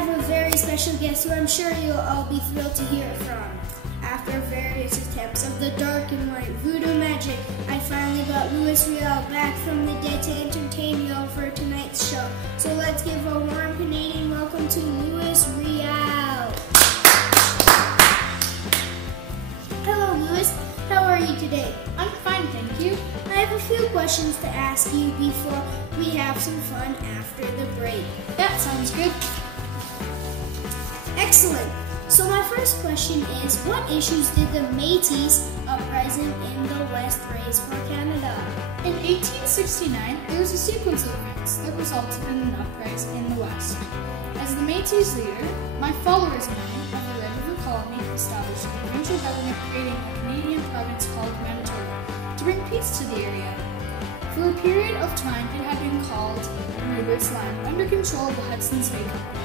have a very special guest who I'm sure you'll all be thrilled to hear from. After various attempts of the dark and light voodoo magic, I finally got Riel back from the dead to entertain y'all for tonight's show. So let's give a warm Canadian welcome to Riel. Hello, Louis. How are you today? I'm fine, thank you. I have a few questions to ask you before we have some fun after the break. That sounds good. Excellent. So my first question is, what issues did the Métis uprising in the West raise for Canada? In 1869, there was a sequence of events that resulted in an uprising in the West. As the Métis leader, my followers and I of the Red River Colony established a provincial government creating a Canadian province called Manitoba to bring peace to the area. For a period of time, it had been called Rupert's Land, under control of the Hudson's Bay Company.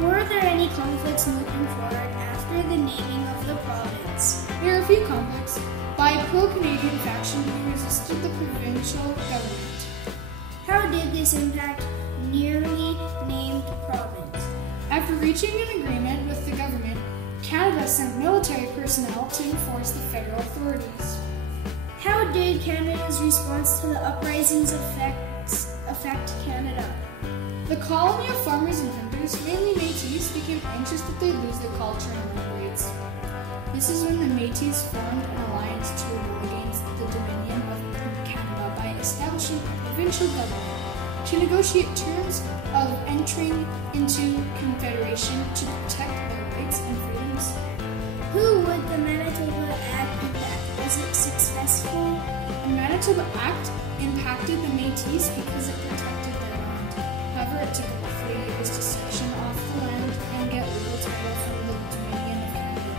Were there any conflicts moving forward after the naming of the province? There are a few conflicts. By a pro-Canadian faction who resisted the provincial government. How did this impact nearly named province? After reaching an agreement with the government, Canada sent military personnel to enforce the federal authorities. How did Canada's response to the uprisings affect Canada? The colony of farmers and hunters, mainly Métis, became anxious that they lose their culture and language. This is when the Métis formed an alliance to revolt against the Dominion of Canada by establishing a provincial government to negotiate terms of entering into confederation to protect their rights and freedoms. Who would the Manitoba Act impact? Was it successful? The Manitoba Act impacted the Métis because it protected their land. However, it took about 3 years to section off the land and get legal title from the Dominion of Canada.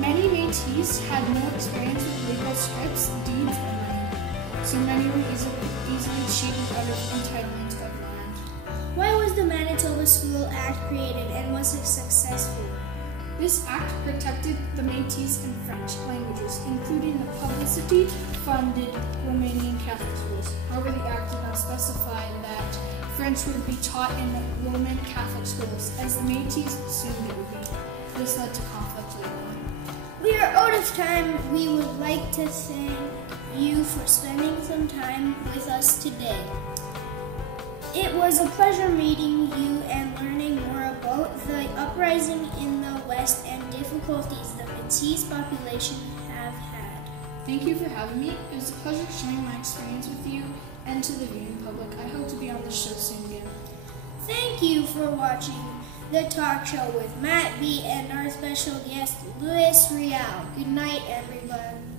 Many Métis had no experience with legal scripts, deeds, or money, so many were easily cheated out of entitlement of land. Why was the Manitoba School Act created and was it successful? This act protected the Métis and French languages, including the publicity-funded Romanian Catholic schools. However, the act did not specify that French would be taught in Roman Catholic schools, as the Métis assumed it would be. This led to conflict later on. We are out of time. We would like to thank you for spending some time with us today. It was a pleasure meeting you and learning more about the uprising in the West and difficulties the Métis population have had. Thank you for having me. It was a pleasure sharing my experience with you and to the viewing public. I hope to be on the show soon again. Thank you for watching the talk show with Matt B. and our special guest, Riel. Good night, everyone.